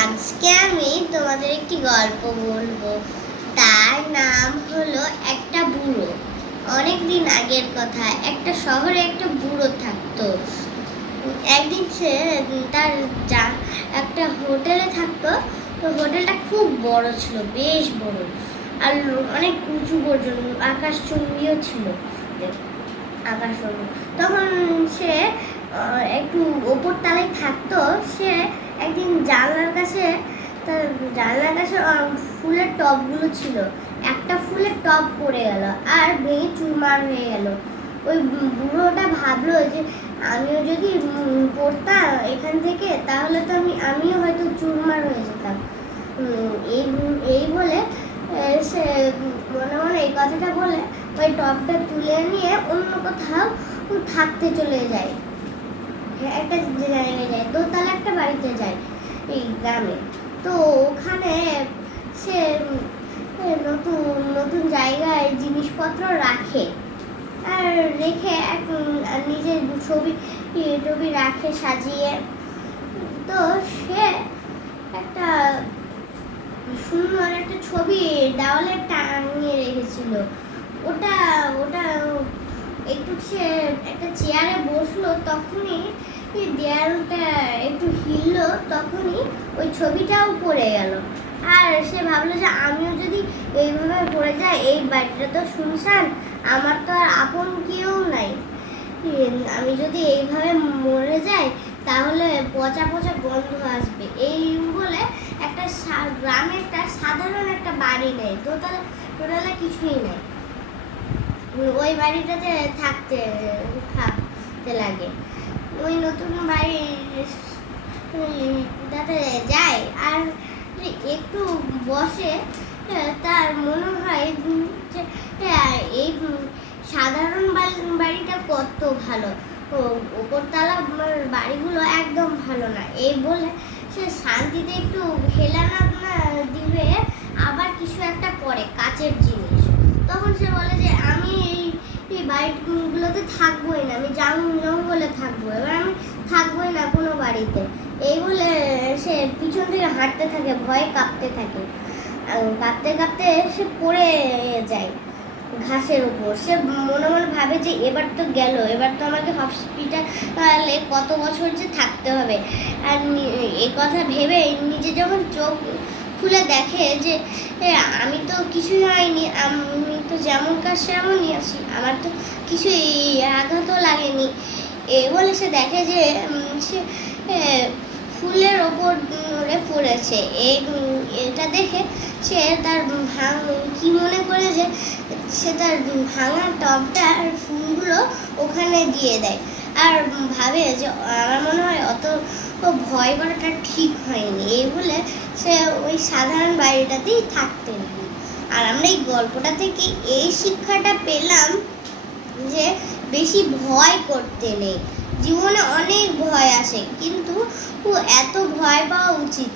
আজকে আমি তোমাদের একটি গল্প বলবো। তার নাম হলো একটা বুড়ো। অনেকদিন আগের কথা, একটা শহরে একটা বুড়ো থাকতো। একদিন সে তার একটা হোটেলে থাকতো। তো হোটেলটা খুব বড় ছিল, বেশ বড়, আর অনেক উঁচু পর্যন্ত আকাশচুম্বীও ছিল। আকাশচুম্বী তখন সে একটু ওপর তলায় থাকতো। সে একদিন জানলার কাছে ফুলের টবগুলো ছিল। একটা ফুলের টব পড়ে গেল আর ভেঙে চুরমার হয়ে গেল। ওই বুড়োটা ভাবলো যে আমিও যদি পড়তাম এখান থেকে, তাহলে তো আমিও হয়তো চুরমার হয়ে যেতাম। এই বলে সে মনে মনে এই কথাটা বলে ওই টবটা তুলে নিয়ে অন্য কোথাও থাকতে চলে যায়। একটা জায়গায় যায়, দোতলা একটা বাড়িতে যায় এই গ্রামে। তো ওখানে সে নতুন নতুন জায়গায় জিনিসপত্র রাখে, আর রেখে নিজের ছবি রাখে সাজিয়ে। তো সে একটা সুন্দর একটা ছবি দেওয়ালে টাঙিয়ে রেখেছিল। ওটা ওটা একটু সে একটা চেয়ারে বসলো, তখনই দেয়ালটা একটু হিললো, তখনই ওই ছবিটাও পড়ে গেল। আর সে ভাবলো যে আমিও যদি এইভাবে পড়ে যাই, এই বাড়িটা তো শুনশান, আমার তো আর আপন কেউ নাই। আমি যদি এইভাবে মরে যাই তাহলে পচা পচা গন্ধ আসবে। এই বলে একটা গ্রামে একটা সাধারণ একটা বাড়ি নেই, দোতলা কিছুই নেই। ওই বাড়িটাতে থাকতে লাগে। ওই নতুন বাড়িটাতে যায় আর একটু বসে। তার মনে হয় যে এই সাধারণ বাড়িটা কত ভালো, ওপরতলা বাড়িগুলো একদম ভালো না। এই বলে সে শান্তিতে একটু হেলানা দিবে, আবার কিছু একটা করে কাচের জিনিস। তখন সে বলে যে আমি এই বাড়িগুলোতে থাকবোই না, আমি জঙ্গলে থাকবো, এবার আমি থাকবোই না কোনো বাড়িতে। এই বলে সে পিছন থেকে হাঁটতে থাকে, ভয়ে কাঁপতে থাকে। কাঁপতে কাঁপতে সে পড়ে যায় ঘাসের উপর। সে মনে মনে ভাবে যে এবার তো গেল, এবার তো আমাকে হসপিটালে কত বছর যে থাকতে হবে। আর এই কথা ভেবে নিজে যখন চোখ খুলে দেখে যে আমি তো কিছুই হয়নি, আমি তো যেমন কাজ সেমনই আছি, আমার তো কিছুই আঘাতও লাগেনি। এই বলে সে দেখে যে সে ফুলের ওপর পড়েছে। এটা দেখে সে তার কি মনে করে যে সে তার ভাঙা টবটা আর ফুলগুলো ওখানে দিয়ে দেয়, আর ভাবে যে আমার মনে হয় অত ভয় করাটা ঠিক হয়নি। এই বলে সে ওই সাধারণ বাড়িটাতেই থাকতে লাগে। আর আমরা এই গল্পটা থেকে এই শিক্ষাটা পেলাম যে বেশি ভয় করতে নেই। জীবনে অনেক ভয় আসে, কিন্তু এত ভয় পাওয়া উচিত